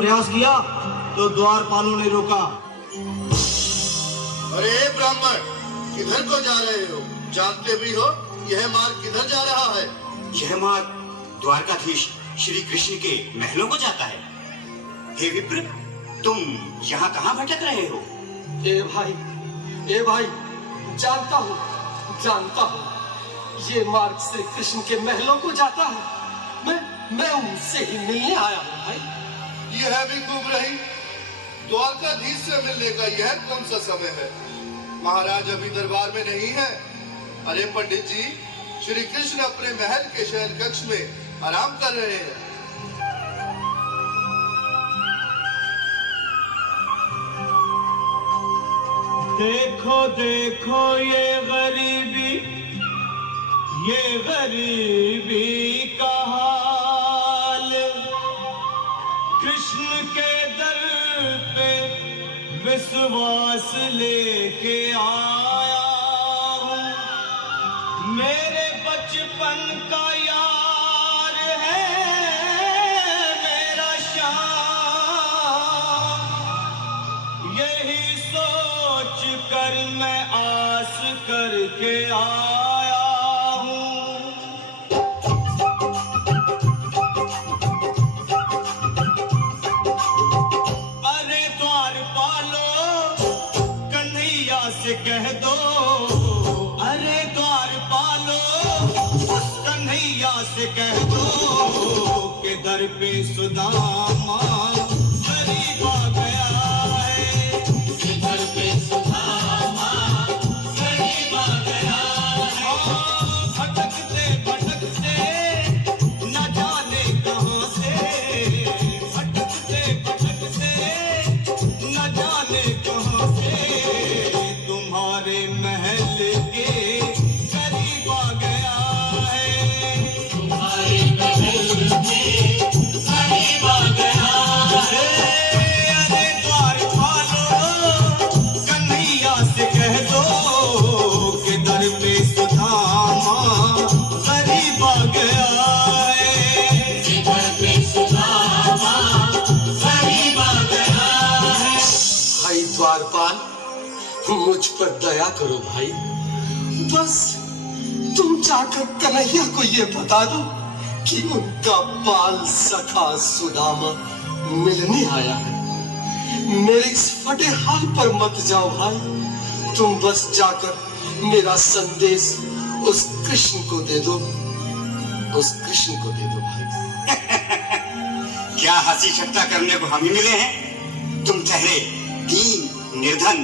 प्रयास किया तो द्वारपालों ने रोका। अरे ब्राह्मण, किधर को जा रहे हो? जानते भी हो यह मार्ग किधर जा रहा है? यह मार्ग द्वारकाधीश श्री कृष्ण के महलों को जाता है। हे विप्र, तुम यहाँ कहाँ भटक रहे हो? ए भाई, जानता हूँ, ये मार्ग श्री कृष्ण के महलों को जाता है। मैं उनसे ही मिलने आया हूँ भाई। यह भी खूब रही। द्वारकाधीश से मिलने का यह कौन सा समय है? महाराज अभी दरबार में नहीं है। अरे पंडित जी, श्री कृष्ण अपने महल के शयन कक्ष में आराम कर रहे हैं। देखो देखो ये गरीबी का हाल, कृष्ण के दर पे विश्वास लेके आया हूँ। मेरे बचपन का यार है मेरा श्याम, यही सोच कर मैं आस करके आया हूँ। अरे द्वारपालो, कन्हैया से कह दो, अरे द्वारपालो, उस कन्हैया से कह दो कि दर पे सुदामा गरीब आ गया है। दर पे सुदामा गरीब आ गया है। भटकते भटकते न जाने कहाँ से, भटकते भटकते न जाने कहाँ से, तुम्हारे महल के करीब आ गया है। तुम्हारे महल के करीब आ गया है। अरे द्वारपालो, कन्हैया से कह दो कि दर पे सुदामा गरीब आ गया है। दर पे सुदामा गरीब आ गया है। भाई द्वारपाल, मुझ पर दया करो भाई। बस तुम जाकर कन्हैया को ये बता दो कि उनका बाल सखा सुदामा मिलने आया है। मेरे इस फटे हाल पर मत जाओ भाई। तुम बस जाकर मेरा संदेश उस कृष्ण को दे दो, भाई। क्या हंसी ठट्टा करने को हम ही मिले हैं? तुम ठहरे दीन निर्धन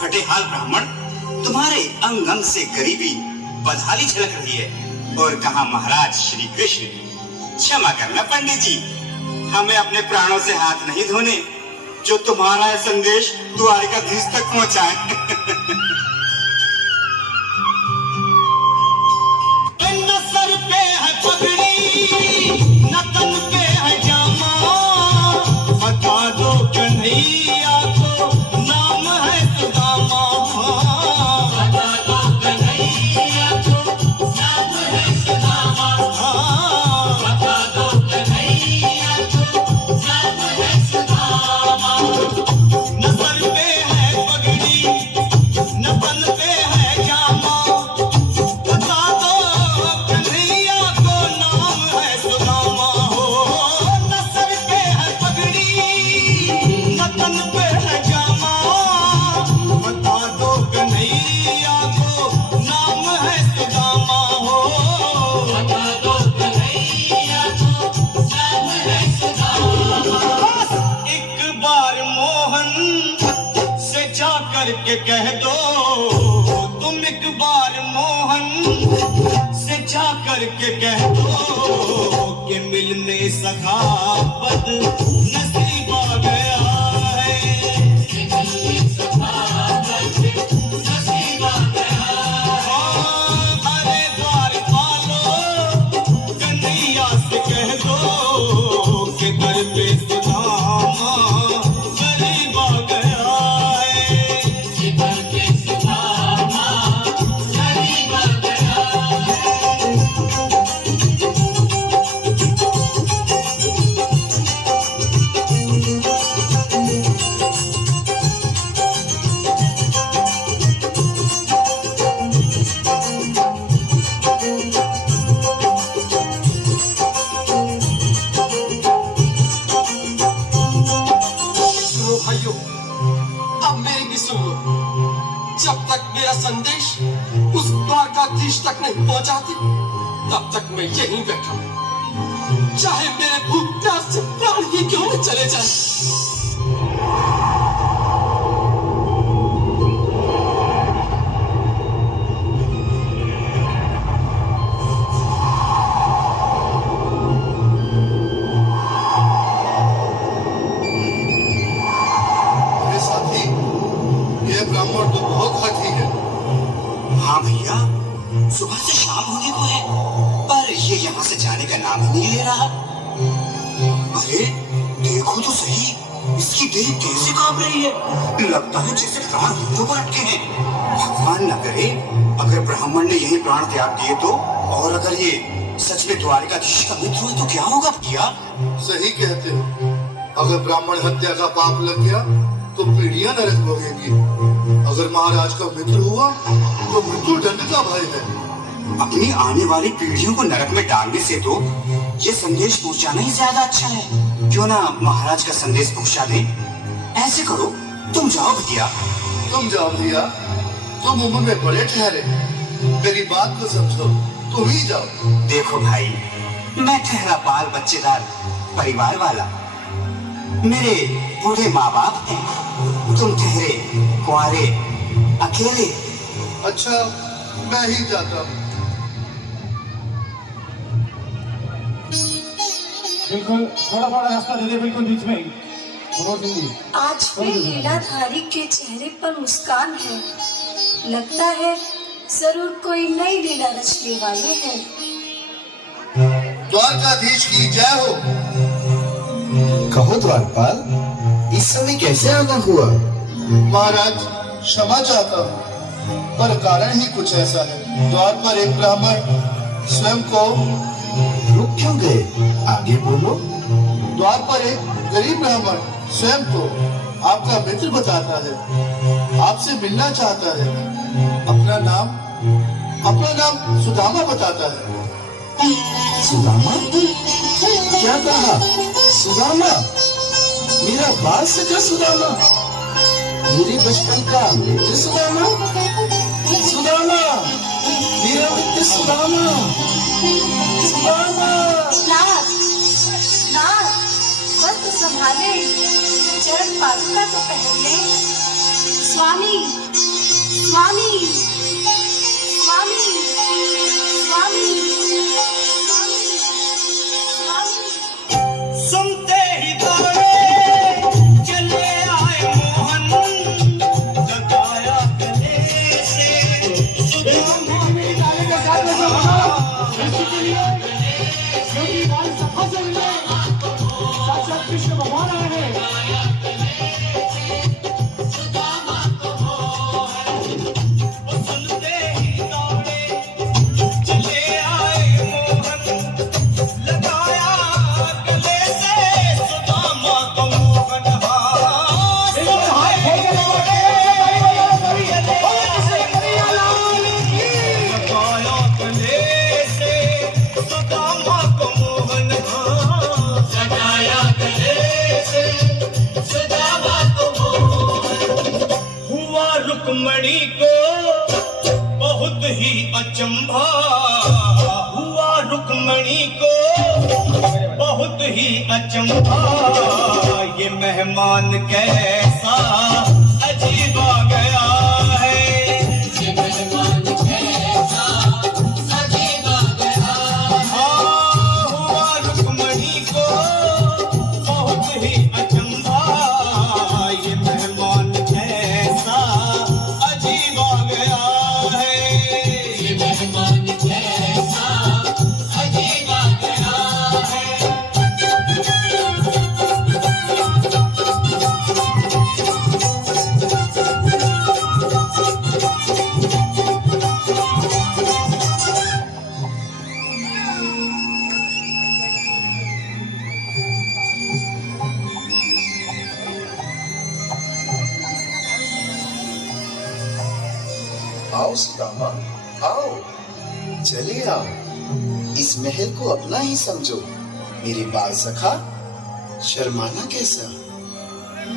फटेहाल ब्राह्मण, तुम्हारे अंग अंग से गरीबी बदहाली झलक रही है। और कहा महाराज श्री कृष्ण। क्षमा करना पंडित जी, हमें अपने प्राणों से हाथ नहीं धोने जो तुम्हारा यह संदेश द्वारकाधीश तक पहुंचाए। न सर पे है पगड़ी, न तन पे है जामा, बता दो कन्हैया को नाम है सुदामा। बता दो कन्हैया को नाम है सुदामा। बता दो कन्हैया को नाम है सुदामा। न सर पे है पगड़ी, न तन पे है जामा, बता दो कन्हैया को नाम है सुदामा। हो न सर पे है पगड़ी, न तन पे है जामा, बता दो कन्हैया को नाम है सुदामा। हो बता दो कन्हैया को नाम है सुदामा। एक बार मोहन से जा करके कह दो, तुम एक बार मोहन से जा करके कह दो कि मिलने सखा बद नसीब आ गया है। मिलने सखा बद नसीब आ गया है। अरे द्वारपालो, कन्हैया से कह दो कि दर पे सुदामा गरीब आ गया है। दर पे सुदामा गरीब आ गया है। नहीं पहुंचाती तब तक मैं यहीं बैठा हूं, चाहे मेरे भूख प्यास से प्राण ही क्यों न चले जाए। अरे साथी, ये ब्राह्मण तो बहुत हठी है। हाँ भैया, सुबह से शाम होने को है, पर ये यहाँ से जाने का नाम ही नहीं ले रहा। अरे देखो तो सही, इसकी देह कैसे कांप रही है, लगता है जैसे प्राण हिंदों पर अटके हैं। भगवान न करे अगर ब्राह्मण ने यही प्राण त्याग दिए तो, और अगर ये सच में द्वारिकाधीश का मित्र हुए तो क्या होगा भैया? सही कहते हो, अगर ब्राह्मण हत्या का पाप लग गया तो पीढ़ियां नरक भोगेंगी। अगर महाराज का मित्र हुआ तो मृत्यु दंड का भय है। अपनी आने वाली पीढ़ियों को नरक में डालने से तो ये संदेश पहुंचाना ही ज्यादा अच्छा है। क्यों ना महाराज का संदेश पहुंचा दें। ऐसे करो, तुम जाओ भैया। तुम जाओ भैया, तुम उम्र में बड़े ठहरे, मेरी बात को समझो, तुम ही जाओ। देखो भाई, मैं ठहरा बाल बच्चेदार परिवार वाला, मेरे बूढ़े माँ बाप हैं, तुम ठहरे कुंवारे अकेले। अच्छा, मैं ही जाता हूँ। बिल्कुल थोड़ा थोड़ा रास्ता दे दे, बिल्कुल बीच में ही। मनोहर सिंह जी, आज भी लीलाधारी के चेहरे पर मुस्कान है, लगता है जरूर कोई नई लीला रचने वाले हैं। द्वारकाधीश की जय हो। कहो द्वारपाल, इस समय कैसे आना हुआ? महाराज, क्षमा चाहता हूँ, पर कारण ही कुछ ऐसा है। द्वार पर एक ब्राह्मण स्वयं को रुक क्यों गए? आगे बोलो। द्वार पर एक गरीब ब्राह्मण स्वयं को आपका मित्र बताता है, आपसे मिलना चाहता है। अपना नाम सुदामा बताता है। सुदामा? क्या कहा? सुदामा? मेरा बाल सखा सुदामा? मेरे बचपन का मित्र सुदामा? सुदामा, मेरा मित्र सुदामा, सुदामा। नाथ, नाथ, वस्त्र संभाले, चरण पादुका तो पहले। स्वामी, स्वामी, स्वामी, स्वामी, स्वामी। सुनते ही दौड़े चले आए मोहन, लगाया गले से सुदामा। साक्षात कृष्ण भगवान आए हैं। सुनते ही दौड़े चले आए मोहन, लगाया गले से सुदामा को मोहन। लगाया गले से सुदामा को मोहन, लगाया गले से सुदामा को मोहन। हुआ रुक्मणी को बहुत ही अचंभा, हुआ रुक्मणी को बहुत ही अचंभा। ये मेहमान कैसा अजीब आ गया है, ये मेहमान कैसा अजीब आ गया है। हुआ रुक्मणी को बहुत ही अचंभा, ये मेहमान कैसा अजीब आ गया है, ये मेहमान कैसा अजीब आ गया है। आओ सुदामा, आओ, चले आओ। इस महल को अपना ही समझो। मेरे बाल सखा, शर्माना कैसा?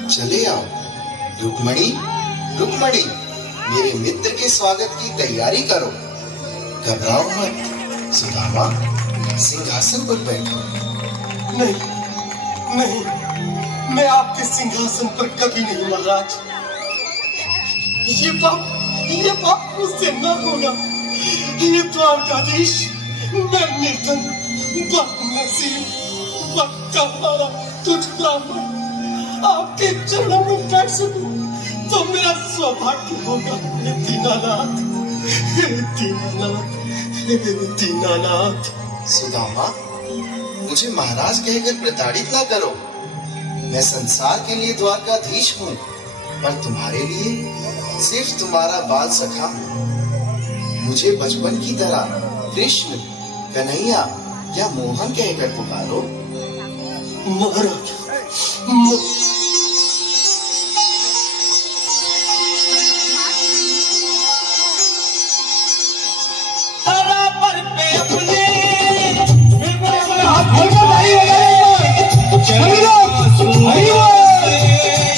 चले आओ। रुक्मणी, रुक्मणी, मेरे मित्र के स्वागत की तैयारी करो। घबराओ मत सुदामा, सिंहासन पर बैठो। नहीं नहीं, मैं आपके सिंहासन पर कभी नहीं महाराज। ये पाप मुझसे न होगा। ये द्वारकाधीश, मैं निर्धन बदनसीब बदकमारा तुझ ब्राह्मण आपके चरणों में बैठ सकूं तो मेरा सौभाग्य होगा। हे दीनानाथ, हे दीनानाथ, हे दीनानाथ। सुदामा, मुझे महाराज कहकर प्रताड़ित ना करो। मैं संसार के लिए द्वारकाधीश हूँ, पर तुम्हारे लिए सिर्फ तुम्हारा बाल सखा हूँ। मुझे बचपन की तरह कृष्ण, कन्हैया या मोहन कहकर पुकारो। महाराज, बराबर पे अपने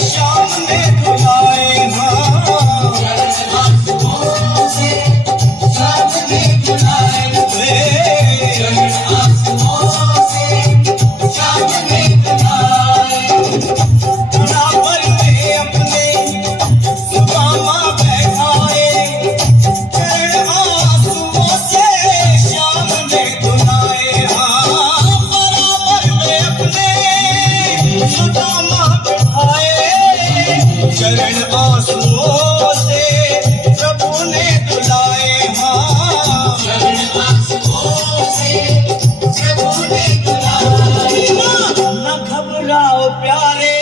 शाम में बुलाए बराबर पे अपने सुदामा बैठाए, चरण आंसुओं से शाम में धुलाए। बराबर पे अपने सुदामा बैठाए, चरण आंसुओं से प्रभु ने धुलाए। चरण आंसुओं से प्रभु ने धुलाए। न घबराओ प्यारे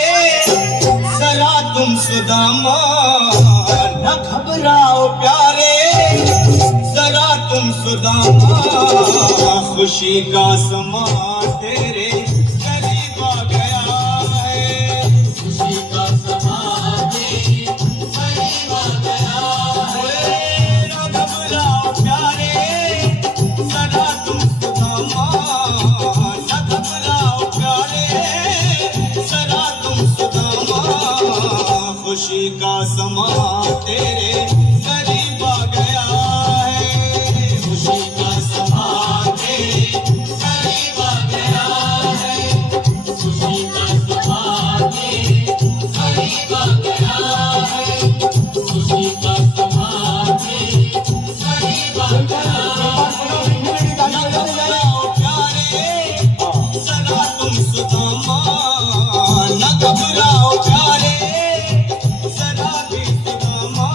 जरा तुम सुदामा, न घबराओ प्यारे जरा तुम सुदामा। खुशी का समा तेरे करीब आ गया है, खुशी का समा तेरे करीब आ गया है। न घबराओ प्यारे जरा तुम सुदामा, न घबराओ प्यारे जरा तुम सुदामा। खुशी का समा तेरे करीब आ गया है, खुशी का समा तेरे करीब आ गया है, खुशी का समा तेरे करीब आ गया है, खुशी का समा तेरे करीब आ गया है। न घबराओ प्यारे जरा तुम सुदामा, न घबराओ प्यारे जरा भी सुदामा।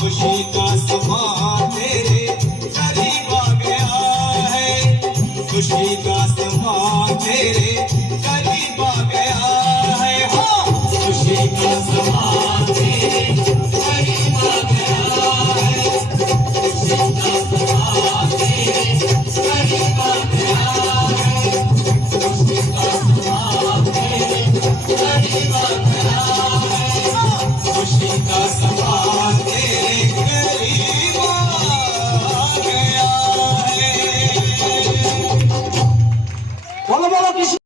खुशी का समा तेरे करीब आ गया है, खुशी का समा तेरे करीब आ गया है। हाँ, खुशी का समा तेरे करीब आ गया है, खुशी का समा तेरे करीब आ गया है, खुशी का समा तेरे करीब आ गया है, खुशी का समा तेरे करीब आ गया है। बोलो बोलो किसी